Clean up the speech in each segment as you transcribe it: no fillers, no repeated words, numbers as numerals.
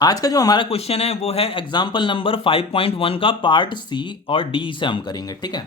आज का जो हमारा क्वेश्चन है वो है एग्जाम्पल नंबर 5.1 का पार्ट सी और डी से हम करेंगे। ठीक है,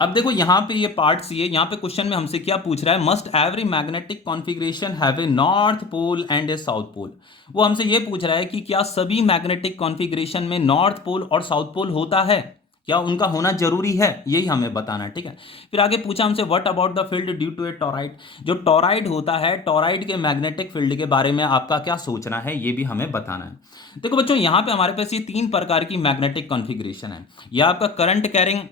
अब देखो यहाँ पे ये पार्ट सी है। यहाँ पे क्वेश्चन में हमसे क्या पूछ रहा है, must every magnetic configuration have a north pole and a south pole. वो हमसे ये पूछ रहा है कि क्या सभी मैग्नेटिक कॉन्फ़िगरेशन में नॉर्थ पोल और साउथ पोल होता है, क्या उनका होना जरूरी है, यही हमें बताना है। ठीक है, फिर आगे पूछा हमसे what about the field due to a toroid. जो टोराइड होता है, टोराइड के मैग्नेटिक फील्ड के बारे में आपका क्या सोचना है, ये भी हमें बताना है। देखो बच्चों, यहाँ पे हमारे पास ये तीन प्रकार की मैग्नेटिक कॉन्फ़िगरेशन है। यह आपका करंट कैरिंग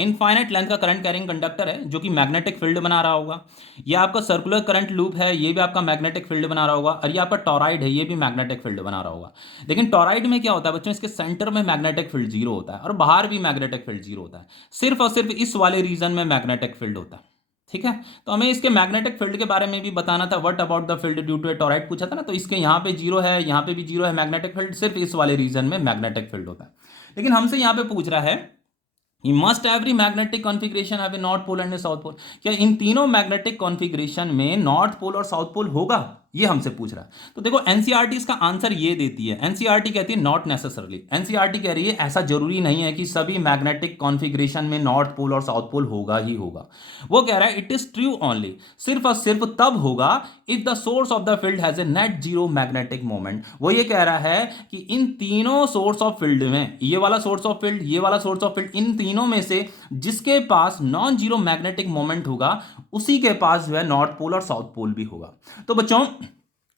इनफाइनाइट लेंथ का करंट कैरिंग कंडक्टर है जो कि मैग्नेटिक फील्ड बना रहा होगा। ये आपका सर्कुलर करंट लूप है, ये भी आपका मैग्नेटिक फील्ड बना रहा होगा। और ये आपका टोराइड है, ये भी मैग्नेटिक फील्ड बना रहा होगा। लेकिन टोराइड में क्या होता है बच्चों, इसके सेंटर में मैग्नेटिक फील्ड जीरो होता है और बाहर भी मैग्नेटिक फील्ड जीरो होता है। सिर्फ और सिर्फ इस वाले रीजन में मैग्नेटिक फील्ड होता है। ठीक है, तो हमें इसके मैग्नेटिक फील्ड के बारे में भी बताना था। What about the field due to a toroid पूछा था ना, तो इसके यहाँ पे जीरो है, यहाँ पे भी जीरो है मैग्नेटिक फील्ड, सिर्फ इस वाले रीजन में मैग्नेटिक फील्ड होता है। लेकिन हमसे यहाँ पे पूछ रहा है must every magnetic configuration have a north pole and a south pole. क्या इन तीनों मैग्नेटिक कॉन्फ़िगरेशन में नॉर्थ पोल और साउथ पोल होगा, ये हमसे पूछ रहा है। तो देखो एनसीईआरटी इसका आंसर ये देती है। एनसीईआरटी कहती है नॉट नेसेसरली। एनसीईआरटी कह रही है ऐसा जरूरी नहीं है कि सभी मैग्नेटिक कॉन्फ़िगरेशन में नॉर्थ पोल और साउथ पोल होगा ही होगा। वो कह रहा है इट इज ट्रू ओनली, सिर्फ और सिर्फ तब होगा if the source of the field has a net zero magnetic moment. वो ये कह रहा है कि इन तीनों सोर्स ऑफ फील्ड में, ये वाला सोर्स ऑफ फील्ड, ये वाला सोर्स ऑफ फील्ड, इन तीनों में से जिसके पास नॉन जीरो मैग्नेटिक मोमेंट होगा उसी के पास जो है नॉर्थ पोल और साउथ पोल भी होगा। तो बच्चों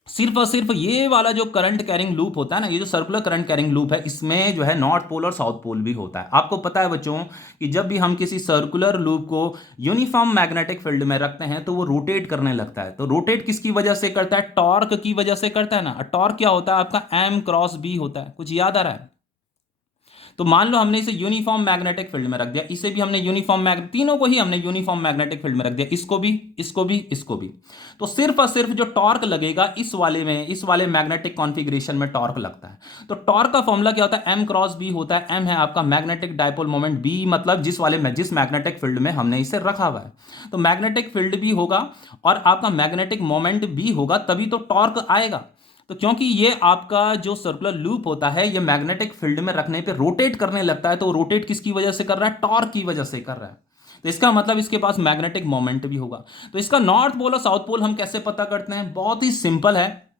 सिर्फ और सिर्फ ये वाला जो करंट कैरिंग लूप होता है ना, ये जो सर्कुलर करंट कैरिंग लूप है, इसमें जो है नॉर्थ पोल और साउथ पोल भी होता है। आपको पता है बच्चों कि जब भी हम किसी सर्कुलर लूप को यूनिफॉर्म मैग्नेटिक फील्ड में रखते हैं तो वो रोटेट करने लगता है। तो रोटेट किसकी वजह से करता है, टॉर्क की वजह से करता है ना। टॉर्क क्या होता है आपका, एम क्रॉस बी होता है। कुछ याद आ रहा है? तो मान लो हमने इसे यूनिफॉर्म मैग्नेटिक फील्ड में रख दिया, इसे भी हमने यूनिफॉर्म तीनों को ही हमने यूनिफॉर्म मैग्नेटिक फील्ड में रख दिया, इसको भी, इसको भी, इसको भी। तो सिर्फ और सिर्फ जो टॉर्क लगेगा इस वाले में, इस वाले मैग्नेटिक कॉन्फ़िगरेशन में टॉर्क लगता है। तो टॉर्क का फॉर्मूला क्या होता है, एम क्रॉस बी होता है। एम है आपका मैग्नेटिक डायपोल मोमेंट, बी मतलब जिस मैग्नेटिक फील्ड में हमने इसे रखा हुआ है। तो मैग्नेटिक फील्ड भी होगा और आपका मैग्नेटिक मोमेंट भी होगा, तभी तो टॉर्क आएगा। तो क्योंकि ये आपका जो सर्कुलर लूप होता है ये मैग्नेटिक फील्ड में रखने पे रोटेट करने लगता है। तो रोटेट किसकी वजह से कर रहा है, टॉर्क की वजह से कर रहा है। तो इसका मतलब इसके पास मैग्नेटिक मोमेंट भी होगा। तो इसका नॉर्थ पोल और साउथ पोल हम कैसे पता करते हैं, बहुत ही सिंपल है।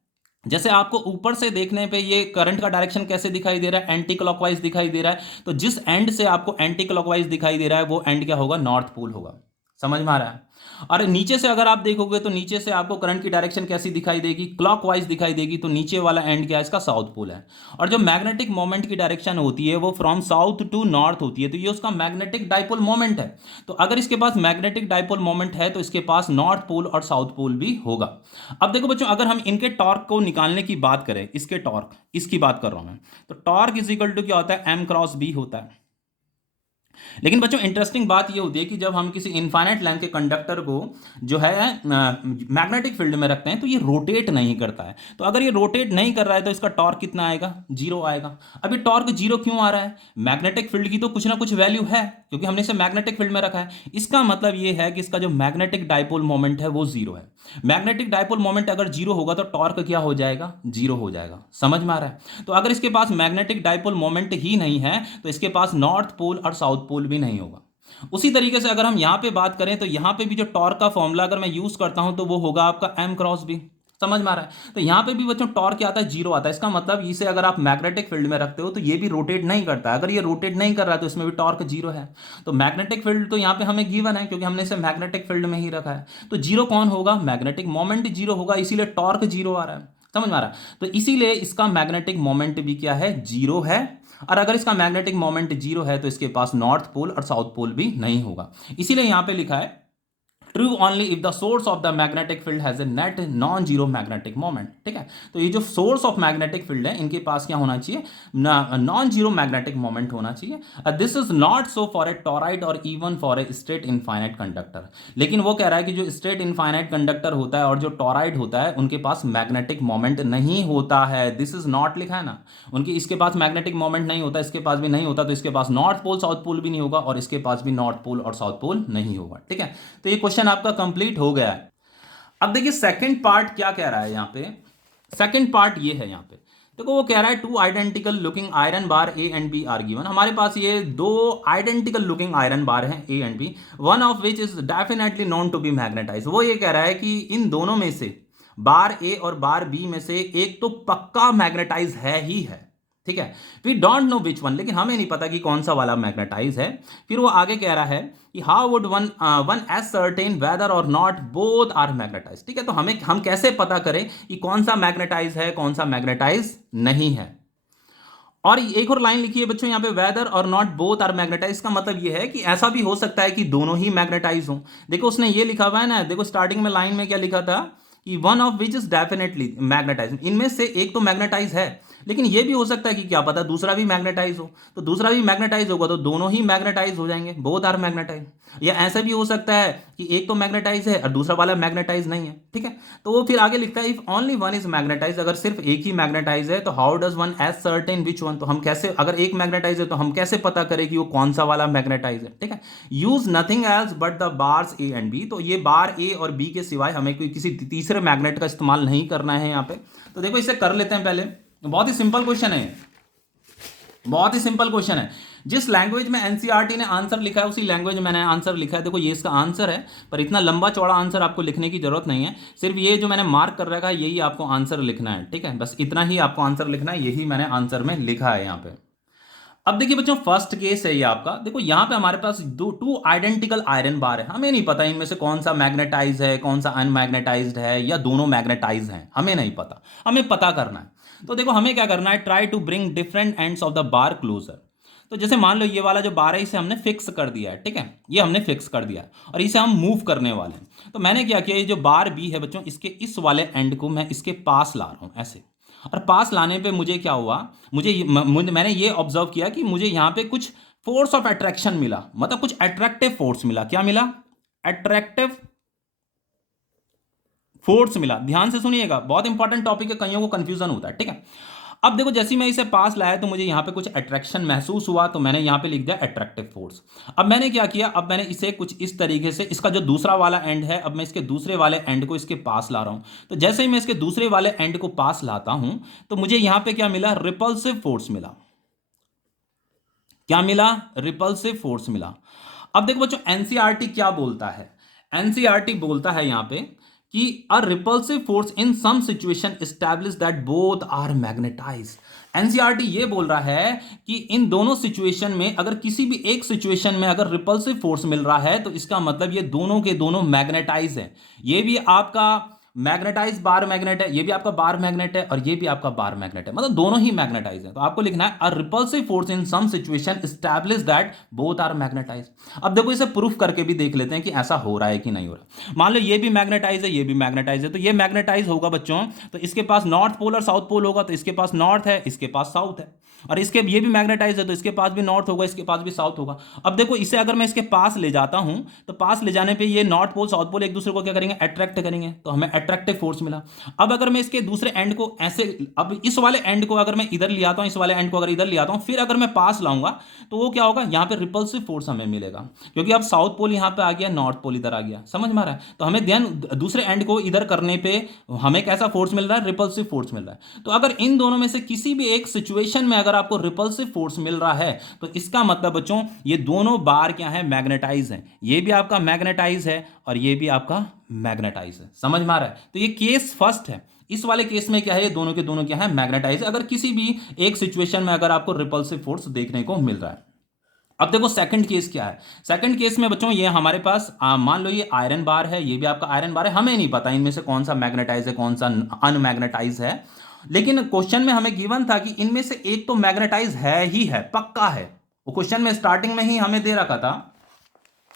जैसे आपको ऊपर से देखने पे ये करंट का डायरेक्शन कैसे दिखाई दे रहा है, एंटी क्लॉकवाइज दिखाई दे रहा है। तो जिस एंड से आपको एंटी क्लॉकवाइज दिखाई दे रहा है वो एंड क्या होगा, नॉर्थ पोल होगा। समझ में आ रहा है? और नीचे से अगर आप देखोगे तो नीचे से आपको करंट की डायरेक्शन कैसी दिखाई देगी, क्लॉकवाइज दिखाई देगी। तो नीचे वाला एंड क्या है, इसका साउथ पोल है। और जो मैग्नेटिक मोमेंट की डायरेक्शन होती है वो फ्रॉम साउथ टू नॉर्थ होती है, तो ये उसका मैग्नेटिक डाइपोल मोमेंट है। तो अगर इसके पास मैग्नेटिक डाइपोल मोमेंट है तो इसके पास नॉर्थ पोल और साउथ पोल भी होगा। अब देखो बच्चों, अगर हम इनके टॉर्क को निकालने की बात करें, इसके टॉर्क, इसकी बात कर रहा हूं मैं, तो टॉर्क इज इक्वल टू क्या होता है, एम क्रॉस बी होता है। लेकिन बच्चों इंटरेस्टिंग बात यह होती है कि जब हम किसी इनफाइनाइट लेंथ के कंडक्टर को जो है मैग्नेटिक फील्ड में रखते हैं तो ये रोटेट नहीं करता है। तो अगर ये रोटेट नहीं कर रहा है तो इसका टॉर्क कितना आएगा, जीरो आएगा। अब ये टॉर्क जीरो क्यों आ रहा है, मैग्नेटिक फील्ड की तो कुछ ना कुछ वैल्यू है क्योंकि हमने इसे मैग्नेटिक फील्ड में रखा है। इसका मतलब ये है कि इसका जो मैग्नेटिक डाइपोल मोमेंट है वो जीरो है। मैग्नेटिक डाइपोल मोमेंट अगर जीरो होगा तो टॉर्क क्या हो जाएगा, जीरो हो जाएगा। समझ में आ रहा है? तो अगर इसके पास मैग्नेटिक डाइपोल मोमेंट ही नहीं है तो इसके पास नॉर्थ पोल और साउथ पोल भी नहीं होगा। उसी तरीके से अगर हम यहां पे बात करें तो यहां पे भी जो टॉर्क का फॉर्मूला अगर मैं यूज करता हूं तो वो होगा आपका एम क्रॉस बी। समझ में आ रहा है? तो यहां पे भी बच्चों टॉर्क क्या आता है, जीरो आता है। इसका मतलब इसे अगर आप मैग्नेटिक फील्ड में रखते हो तो ये भी रोटेट नहीं करता है। अगर ये रोटेट नहीं कर रहा है तो इसमें भी टॉर्क जीरो है। तो मैग्नेटिक फील्ड तो यहां पे हमें गिवन है क्योंकि हमने इसे मैग्नेटिक फील्ड में ही रखा है। तो जीरो कौन होगा, मैग्नेटिक मोमेंट जीरो होगा, इसीलिए टॉर्क जीरो आ रहा है। समझ में आ रहा है? तो इसीलिए इसका मैग्नेटिक मोमेंट भी क्या है, जीरो है। और अगर इसका मैग्नेटिक मोमेंट जीरो है तो इसके पास नॉर्थ पोल और साउथ पोल भी नहीं होगा। इसीलिए यहां पे लिखा है true only if the source of the magnetic field has a net non zero magnetic moment. ठीक है, तो ये जो सोर्स ऑफ मैग्नेटिक फील्ड है इनके पास क्या होना चाहिए, नॉन जीरो मैग्नेटिक मोमेंट होना चाहिए। This is not so for a toroid और even for a straight infinite conductor. लेकिन वो कह रहा है कि जो स्ट्रेट इनफाइनाइट कंडक्टर होता है और जो टोराइड होता है उनके पास मैग्नेटिक मोमेंट नहीं होता है। दिस इज नॉट लिखा है ना, उनकी इसके पास मैग्नेटिक मोमेंट नहीं होता, इसके पास भी नहीं होता। तो इसके पास नॉर्थ पोल साउथ पोल भी नहीं होगा और इसके पास भी नॉर्थ पोल और साउथ पोल नहीं होगा। ठीक है, तो ये क्वेश्चन आपका कंप्लीट हो गया है। अब देखिए सेकंड पार्ट क्या कह रहा है यहां पे। सेकंड पार्ट ये है यहां पे, देखो वो कह रहा है two identical looking iron bar A and B are given. हमारे पास ये दो आइडेंटिकल लुकिंग आयरन बार हैं A and B, one of which is definitely known to be magnetise. वो ये कह रहा है कि इन दोनों में से बार ए और बार बी में से एक तो पक्का मैग्नेटाइज है ही है, ठीक है। We don't know which one, लेकिन हमें नहीं पता कि कौन सा वाला मैग्नेटाइज है। फिर वो आगे कह रहा है कि how would one one ascertain whether or not both are magnetise, ठीक है। तो हम कैसे पता करें कि कौन सा मैग्नेटाइज है कौन सा मैग्नेटाइज नहीं है। और एक और लाइन लिखी है बच्चों यहाँ पे, weather or not both are magnetise का मतलब ये है कि ऐसा भी हो सकता है कि दोनों ही मैग्नेटाइज हो। देखो उसने ये लिखा हुआ है ना, देखो स्टार्टिंग में लाइन में क्या लिखा था कि one of which is definitely magnetize, इनमें से एक तो मैग्नेटाइज है, लेकिन ये भी हो सकता है कि क्या पता दूसरा भी मैग्नेटाइज हो। तो दूसरा भी मैग्नेटाइज होगा तो दोनों ही मैग्नेटाइज हो जाएंगे, बोथ आर मैग्नेटाइज। या ऐसा भी हो सकता है कि एक तो मैग्नेटाइज है और दूसरा वाला मैग्नेटाइज नहीं है, ठीक है। तो वो फिर आगे लिखता है if only one is magnetize, अगर सिर्फ एक ही मैग्नेटाइज है तो how does one ascertain which one, तो हम कैसे, अगर एक मैग्नेटाइज है तो हम कैसे पता करें कि वो कौन सा वाला मैग्नेटाइज है, ठीक है। Use nothing else but the bars A and B, तो ये बार ए और बी के सिवाय हमें कोई किसी तीसरे मैग्नेट का इस्तेमाल नहीं करना है यहाँ पे। तो देखो इसे कर लेते हैं पहले, बहुत ही सिंपल क्वेश्चन है, बहुत ही सिंपल क्वेश्चन है। जिस लैंग्वेज में एनसीईआरटी ने आंसर लिखा है उसी लैंग्वेज में मैंने आंसर लिखा है। देखो ये इसका आंसर है, पर इतना लंबा चौड़ा आंसर आपको लिखने की जरूरत नहीं है, सिर्फ ये जो मैंने मार्क कर रखा है यही आपको आंसर लिखना है, ठीक है। बस इतना ही आपको आंसर लिखना है, यही मैंने आंसर में लिखा है यहाँ पे। अब देखिए बच्चों फर्स्ट केस है ये आपका, देखो यहाँ पे हमारे पास टू आइडेंटिकल आयरन बार है, हमें नहीं पता इनमें से कौन सा मैग्नेटाइज है कौन सा अनमैग्नेटाइज्ड है या दोनों मैग्नेटाइज हैं, हमें नहीं पता, हमें पता करना है। तो देखो हमें क्या करना है, try to bring different ends of the bar closer. तो जैसे मान लो ये वाला जो बार है इसे हमने फिक्स कर दिया है, ठीक है, ये हमने फिक्स कर दिया है और इसे हम मूव करने वाले हैं। तो मैंने क्या किया, ये जो बार बी है बच्चों इसके इस वाले एंड को मैं इसके पास ला रहा हूँ ऐसे, और पास लाने पे मुझे क्या हुआ, मैंने ये ऑब्जर्व किया कि मुझे यहाँ पे कुछ फोर्स ऑफ अट्रैक्शन मिला, मतलब कुछ अट्रैक्टिव फोर्स मिला। क्या मिला, अट्रैक्टिव फोर्स मिला। ध्यान से सुनिएगा, बहुत इंपॉर्टेंट टॉपिक है, कईयों को कंफ्यूजन होता है, ठीक है। अब देखो जैसे मैं इसे पास लाया तो मुझे यहां पे कुछ अट्रैक्शन महसूस हुआ, तो मैंने यहां पे लिख दिया अट्रैक्टिव फोर्स। अब मैंने क्या किया, अब मैंने इसे कुछ इस तरीके से, इसका जो दूसरा वाला एंड है अब मैं इसके दूसरे वाले एंड को इसके पास ला रहा हूं। तो जैसे ही मैं इसके दूसरे वाले एंड को पास लाता हूं तो मुझे यहां पे क्या मिला, रिपल्सिव फोर्स मिला। क्या मिला, रिपल्सिव फोर्स मिला। अब देखो बच्चों एनसीईआरटी क्या बोलता है, एनसीईआरटी बोलता है यहां पे कि a repulsive force in some situation establish that both are magnetise. NCERT ये बोल रहा है कि इन दोनों सिचुएशन में, अगर किसी भी एक सिचुएशन में अगर रिपल्सिव फोर्स मिल रहा है तो इसका मतलब ये दोनों के दोनों मैग्नेटाइज है। ये भी आपका मैग्नेटाइज बार मैग्नेट है, ये भी आपका बार मैग्नेट है और ये भी आपका बार मैग्नेट है, मतलब दोनों ही मैग्नेटाइज है। तो आपको लिखना है a repulsive force in some situation establish that both are magnetise. अब देखो इसे प्रूफ करके भी देख लेते हैं कि ऐसा हो रहा है कि नहीं हो रहा। मान लो ये भी मैग्नेटाइज है ये भी मैग्नेटाइज है, तो ये मैग्नेटाइज होगा बच्चों, तो इसके पास नॉर्थ पोल और साउथ पोल होगा, तो इसके पास नॉर्थ है इसके पास साउथ है, और इसके ये भी मैग्नेटाइज है तो इसके पास भी नॉर्थ होगा इसके पास भी साउथ होगा। अब देखो इसे अगर मैं इसके पास ले जाता हूं तो पास ले जाने पे ये नॉर्थ पोल साउथ पोल एक दूसरे को क्या करेंगे, अट्रैक्ट करेंगे, तो हमें अट्रैक्टिव फोर्स मिला। अब अगर मैं इसके दूसरे एंड को ऐसे, अब इस वाले एंड को अगर मैं इधर ले आता हूं, इस वाले एंड को अगर इधर ले आता हूं, फिर अगर मैं पास लाऊंगा तो वो क्या होगा, यहां पे रिपल्सिव फोर्स हमें मिलेगा, क्योंकि अब साउथ पोल यहां पे आ गया नॉर्थ पोल इधर आ गया, समझ में आ रहा है। तो हमें ध्यान, दूसरे एंड को इधर करने पे हमें कैसा फोर्स मिल रहा है, रिपल्सिव फोर्स मिल रहा है। तो अगर इन दोनों में से किसी भी एक सिचुएशन में अगर आपको रिपल्सिव फोर्स मिल रहा है तो इसका मतलब बच्चों ये दोनों बार क्या है, मैग्नेटाइज है। ये भी आपका मैग्नेटाइज है और ये भी आपका मैग्नेटाइज है, समझ में आ रहा है। तो ये केस फर्स्ट है, इस वाले केस में क्या है, ये दोनों के दोनों क्या है, मैग्नेटाइज। अगर किसी भी एक सिचुएशन में अगर आपको रिपल्सिव फोर्स देखने को मिल रहा है। अब देखो सेकंड केस क्या है, सेकंड केस में बच्चों ये हमारे पास मान लो ये आयरन बार है ये भी आपका आयरन बार है, हमें नहीं पता इनमें से कौन सा मैग्नेटाइज है कौन सा अनमैग्नेटाइज है, लेकिन क्वेश्चन में हमें गिवन था कि इनमें से एक तो मैग्नेटाइज है ही है, पक्का है। वो क्वेश्चन में स्टार्टिंग में ही हमें दे रखा था,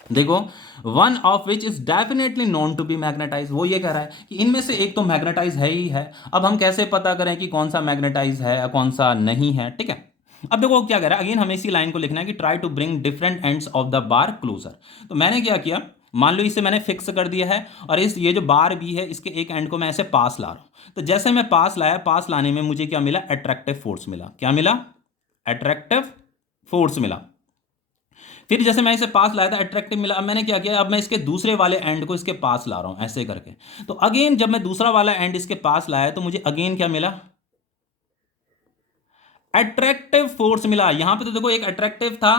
देखो one of which is definitely known to be magnetise, वो ये कह रहा है कि इनमें से एक तो मैग्नेटाइज है ही है। अब हम कैसे पता करें कि कौन सा मैग्नेटाइज है कौन सा नहीं है, ठीक है। अब देखो क्या कह रहा है, अगेन हमें इसी लाइन को लिखना है कि try to bring different ends of the bar closer. तो मैंने क्या किया, मान लो इसे मैंने फिक्स कर दिया है और इस ये जो बार भी है इसके एक एंड को मैं ऐसे पास ला रहा हूं। तो जैसे मैं पास लाया, पास लाने में मुझे क्या मिला, अट्रैक्टिव फोर्स मिला। क्या मिला, अट्रैक्टिव फोर्स मिला। फिर जैसे मैं इसे पास लाया था अट्रैक्टिव मिला, अब मैंने क्या किया, अब मैं इसके दूसरे वाले एंड को इसके पास ला रहा हूं ऐसे करके। तो अगेन जब मैं दूसरा वाला एंड इसके पास लाया तो मुझे अगेन क्या मिला, अट्रैक्टिव फोर्स मिला। यहां पे तो देखो एक अट्रैक्टिव था,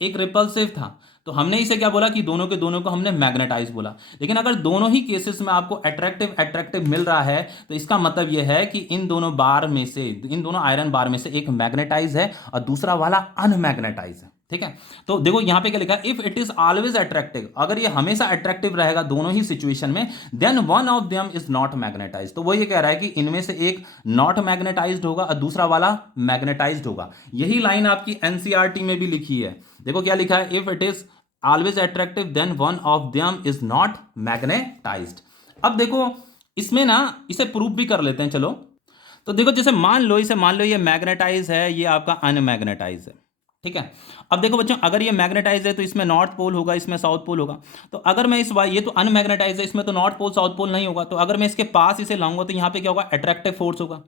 एक रिपल्सिव था, तो हमने इसे क्या बोला कि दोनों के दोनों को हमने मैग्नेटाइज बोला। लेकिन अगर दोनों ही केसेस में आपको अट्रैक्टिव अट्रैक्टिव मिल रहा है तो इसका मतलब यह है कि इन दोनों बार में से, इन दोनों आयरन बार में से एक मैग्नेटाइज है और दूसरा वाला अनमैग्नेटाइज है। ठीक है, तो देखो यहां पे क्या लिखा है, if it is always attractive, अगर ये हमेशा अट्रैक्टिव रहेगा दोनों ही सिचुएशन में, then one of them is not magnetize. तो वो ये कह रहा है कि इनमें से एक नॉट मैग्नेटाइज्ड होगा और दूसरा वाला मैग्नेटाइज्ड होगा। यही लाइन आपकी एनसीईआरटी में भी लिखी है। देखो क्या लिखा है, if it is always attractive then one of them is not magnetized. अब देखो इसमें ना इसे प्रूव भी कर लेते हैं, चलो। तो देखो जैसे मान लो ये मैग्नेटाइज है, ये आपका अनमैग्नेटाइज है। ठीक है, अब देखो बच्चों, अगर ये मैग्नेटाइज है तो इसमें नॉर्थ पोल होगा, इसमें साउथ पोल होगा। तो अगर मैं ये तो अनमैग्नेटाइज है, इसमें तो नॉर्थ पोल साउथ पोल नहीं होगा। तो अगर मैं इसके पास इसे लाऊंगा तो यहाँ पे क्या होगा, अट्रैक्टिव फोर्स होगा।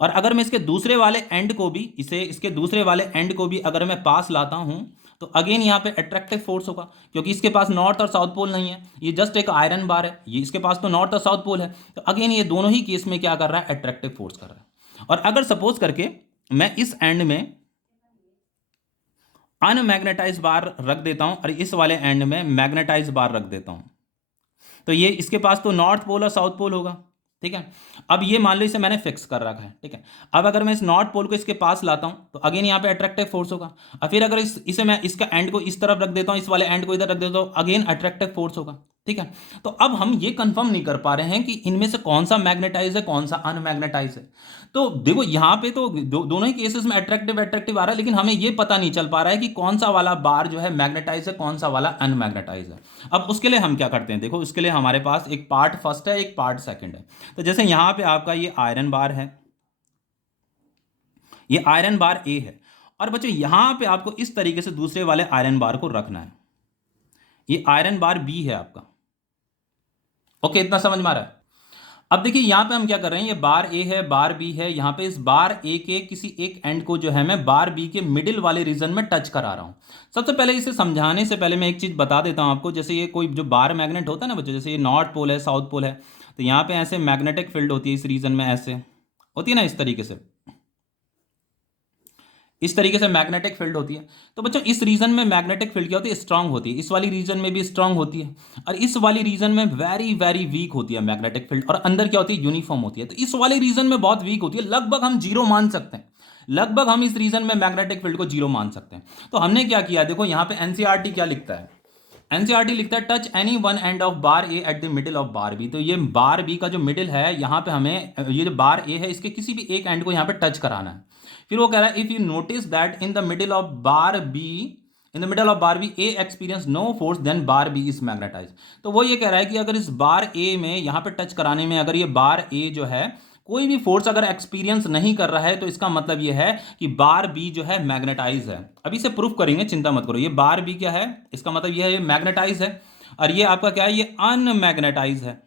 और अगर मैं इसके दूसरे वाले एंड को भी, इसके दूसरे वाले एंड को भी अगर मैं पास लाता हूं तो अगेन यहाँ पे अट्रैक्टिव फोर्स होगा, क्योंकि इसके पास नॉर्थ और साउथ पोल नहीं है, ये जस्ट एक आयरन बार है, ये इसके पास तो नॉर्थ और साउथ पोल है। तो अगेन ये दोनों ही केस में क्या कर रहा है, अट्रैक्टिव फोर्स कर रहा है। और अगर सपोज करके मैं इस एंड में अनमैग्नेटाइज बार रख देता हूं और इस वाले एंड में मैग्नेटाइज बार रख देता हूं, तो ये इसके पास तो नॉर्थ पोल और साउथ पोल होगा। ठीक है, अब ये मान लो इसे मैंने फिक्स कर रखा है। ठीक है, अब अगर मैं इस नॉर्थ पोल को इसके पास लाता हूं तो अगेन यहाँ पे अट्रैक्टिव फोर्स होगा। और फिर अगर इसे मैं इसका एंड को इस तरफ रख देता हूं, इस वाले एंड को इधर रख देता हूं, अगेन अट्रैक्टिव फोर्स होगा। ठीक है, तो अब हम ये कंफर्म नहीं कर पा रहे हैं कि इनमें से कौन सा मैग्नेटाइज है कौन सा अनमैग्नेटाइज है। तो देखो यहाँ पे तो दोनों ही केसेस में अट्रैक्टिव अट्रैक्टिव आ रहा है, लेकिन हमें ये पता नहीं चल पा रहा है कि कौन सा वाला बार जो है मैग्नेटाइज है, कौन सा वाला अनमैग्नेटाइज है। अब उसके लिए हम क्या करते हैं, देखो उसके लिए हमारे पास एक पार्ट फर्स्ट है, एक पार्ट सेकंड है। तो जैसे यहाँ पे आपका ये आयरन बार है, ये आयरन बार ए है, और बच्चों यहां पे आपको इस तरीके से दूसरे वाले आयरन बार को रखना है। ये आयरन बार बी है आपका। ओके, इतना समझ में आ रहा है। अब देखिए यहां पे हम क्या कर रहे हैं, ये बार ए है, बार बी है, यहां पे इस बार ए के किसी एक एंड को जो है मैं बार बी के मिडिल वाले रीजन में टच करा रहा हूं। सबसे पहले इसे समझाने से पहले मैं एक चीज बता देता हूं आपको। जैसे ये कोई जो बार मैग्नेट होता है ना बच्चों, जैसे ये नॉर्थ पोल है, साउथ पोल है, तो यहाँ पे ऐसे मैग्नेटिक फील्ड होती है, इस रीजन में ऐसे होती है ना, इस तरीके से मैग्नेटिक फील्ड होती है। तो बच्चों इस रीजन में मैग्नेटिक फील्ड क्या होती है, स्ट्रांग होती है। इस वाली रीजन में भी स्ट्रांग होती है, और इस वाली रीजन में वेरी वेरी वीक होती है मैग्नेटिक फील्ड, और अंदर क्या होती है, यूनिफॉर्म होती है। तो इस वाली रीजन में बहुत वीक होती है, लगभग हम जीरो मान सकते हैं, लगभग हम इस रीजन में मैग्नेटिक फील्ड को जीरो मान सकते हैं। तो हमने क्या किया, देखो यहाँ पे एनसीईआरटी क्या लिखता है, एनसीईआरटी लिखता है touch any one end of bar A at the middle of bar B. तो ये बार बी का जो मिडिल है, यहाँ पे हमें ये जो बार ए है इसके किसी भी एक एंड को यहाँ पे टच कराना है। फिर वो कह रहा है if you notice that in the middle of bar B, in the middle of bar B A experience no force then bar B is magnetize. तो वो ये कह रहा है कि अगर इस बार ए में यहाँ पे टच कराने में अगर ये बार ए जो है कोई भी फोर्स अगर एक्सपीरियंस नहीं कर रहा है, तो इसका मतलब ये है कि बार बी जो है मैग्नेटाइज है। अभी इसे प्रूफ करेंगे, चिंता मत करो। ये बार बी क्या है, इसका मतलब ये है ये मैग्नेटाइज है, और ये आपका क्या है, ये अनमैग्नेटाइज है।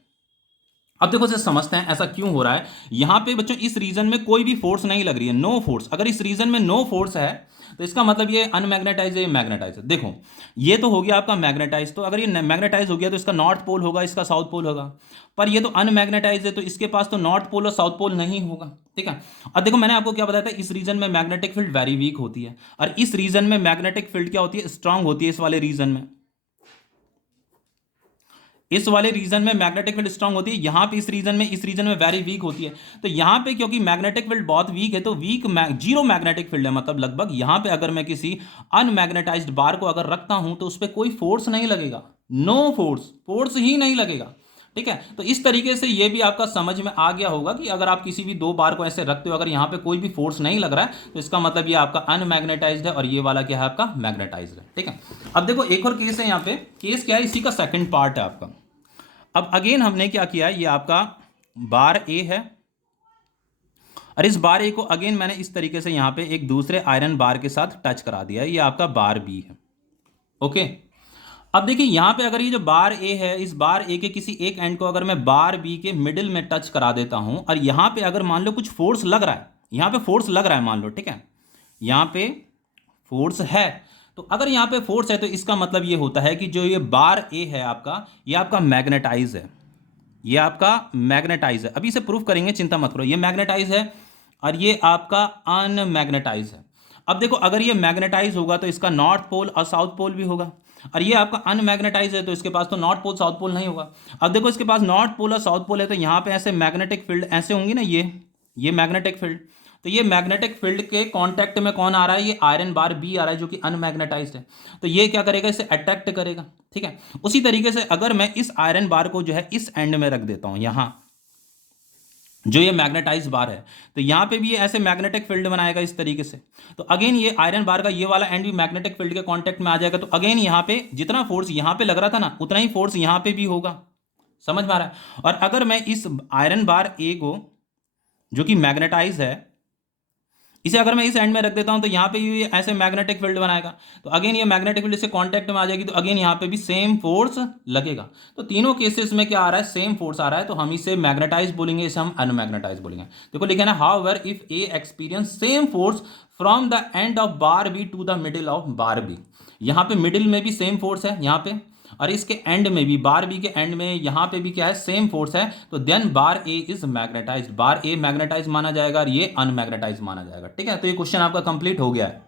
अब देखो इसे समझते हैं ऐसा क्यों हो रहा है। यहां पे बच्चों इस रीजन में कोई भी फोर्स नहीं लग रही है, नो फोर्स। अगर इस रीजन में नो फोर्स है तो इसका मतलब ये अनमैग्नेटाइज है, ये मैग्नेटाइज है। देखो ये तो हो गया आपका मैग्नेटाइज, तो अगर ये मैग्नेटाइज हो गया तो इसका नॉर्थ पोल होगा, इसका साउथ पोल होगा। पर ये तो अनमैग्नेटाइज है, तो इसके पास तो नॉर्थ पोल और साउथ पोल नहीं होगा। ठीक है, अब देखो मैंने आपको क्या बताया था, इस रीजन में मैग्नेटिक फील्ड वेरी वीक होती है, और इस रीजन में मैग्नेटिक फील्ड क्या होती है, स्ट्रांग होती है। इस वाले रीजन में, इस वाले रीजन में मैग्नेटिक फील्ड स्ट्रांग होती है, यहां पे इस रीजन में वेरी वीक होती है। तो यहां पे क्योंकि मैग्नेटिक फील्ड बहुत वीक है, तो जीरो मैग्नेटिक फील्ड है, मतलब लगभग यहां पे अगर मैं किसी अनमैग्नेटाइज्ड बार को अगर रखता हूं तो उस पर कोई फोर्स नहीं लगेगा, नो फोर्स, फोर्स ही नहीं लगेगा। ठीक है, तो इस तरीके से ये भी आपका समझ में आ गया होगा कि अगर आप किसी भी दो बार को ऐसे रखते हो, अगर यहाँ पे कोई भी फोर्स नहीं लग रहा है, तो इसका मतलब ये आपका अनमैग्नेटाइज्ड है, और ये वाला क्या है आपका मैग्नेटाइज्ड है। ठीक है, अब देखो एक और केस है, यहाँ पे केस क्या है, इसी का सेकंड पार्ट है आपका। अब अगेन हमने क्या किया, ये आपका बार ए है, और इस बार ए को अगेन मैंने इस तरीके से यहां पे एक दूसरे आयरन बार के साथ टच करा दिया है, ये आपका बार बी है। ओके, अब देखिए यहां पे अगर ये जो बार ए है, इस बार ए के किसी एक एंड को अगर मैं बार बी के मिडिल में टच करा देता हूं, और यहां पे अगर मान लो कुछ फोर्स लग रहा है, यहां पे फोर्स लग रहा है मान लो, ठीक है, यहां पे फोर्स है, तो अगर यहां पे फोर्स है तो इसका मतलब ये होता है कि जो ये बार ए है आपका, ये आपका मैग्नेटाइज है, ये आपका मैग्नेटाइज है। अभी इसे प्रूफ करेंगे, चिंता मत करो। ये मैग्नेटाइज है, और ये आपका अनमैग्नेटाइज है। अब देखो अगर ये मैग्नेटाइज होगा तो इसका नॉर्थ पोल और साउथ पोल भी होगा, और ये आपका अनमैग्नेटाइज है तो इसके पास तो नॉर्थ पोल साउथ पोल नहीं होगा। अब देखो इसके पास नॉर्थ पोल और साउथ पोल है तो यहाँ पे ऐसे मैग्नेटिक फील्ड ऐसे होंगी ना, ये मैग्नेटिक फील्ड, तो ये मैग्नेटिक फील्ड के कांटेक्ट में कौन आ रहा है, ये आयरन बार बी आ रहा है जो कि अनमैग्नेटाइज्ड है, तो ये क्या करेगा, इसे अट्रैक्ट करेगा। ठीक है, उसी तरीके से अगर मैं इस आयरन बार को जो है इस एंड में रख देता हूं, यहां जो ये मैग्नेटाइज बार है, तो यहाँ पे भी ये ऐसे मैग्नेटिक फील्ड बनाएगा इस तरीके से, तो अगेन ये आयरन बार का ये वाला एंड भी मैग्नेटिक फील्ड के कांटेक्ट में आ जाएगा, तो अगेन यहाँ पे जितना फोर्स यहाँ पे लग रहा था ना उतना ही फोर्स यहाँ पे भी होगा। समझ में आ रहा है। और अगर मैं इस आयरन बार ए को जो कि मैग्नेटाइज है, इसे अगर मैं इस एंड में रख देता हूं तो यहाँ पे भी ऐसे मैग्नेटिक फील्ड बनाएगा, तो अगेन ये मैग्नेटिक फील्ड से कांटेक्ट में आ जाएगी, तो अगेन यहाँ पे भी सेम फोर्स लगेगा। तो तीनों केसेस में क्या आ रहा है, सेम फोर्स आ रहा है, तो हम इसे मैग्नेटाइज बोलेंगे, इसे हम अनमैग्नेटाइज बोलेंगे। देखो लिखा है ना, however if A experience same force from the end of bar B to the middle of bar B, यहाँ पे मिडिल में भी सेम फोर्स है यहाँ पे, और इसके एंड में भी बार बी के एंड में यहाँ पे भी क्या है, सेम फोर्स है, तो then bar A is magnetized, bar A magnetize माना जाएगा और ये अनमैग्नेटाइज माना जाएगा। ठीक है, तो ये क्वेश्चन आपका कंप्लीट हो गया है।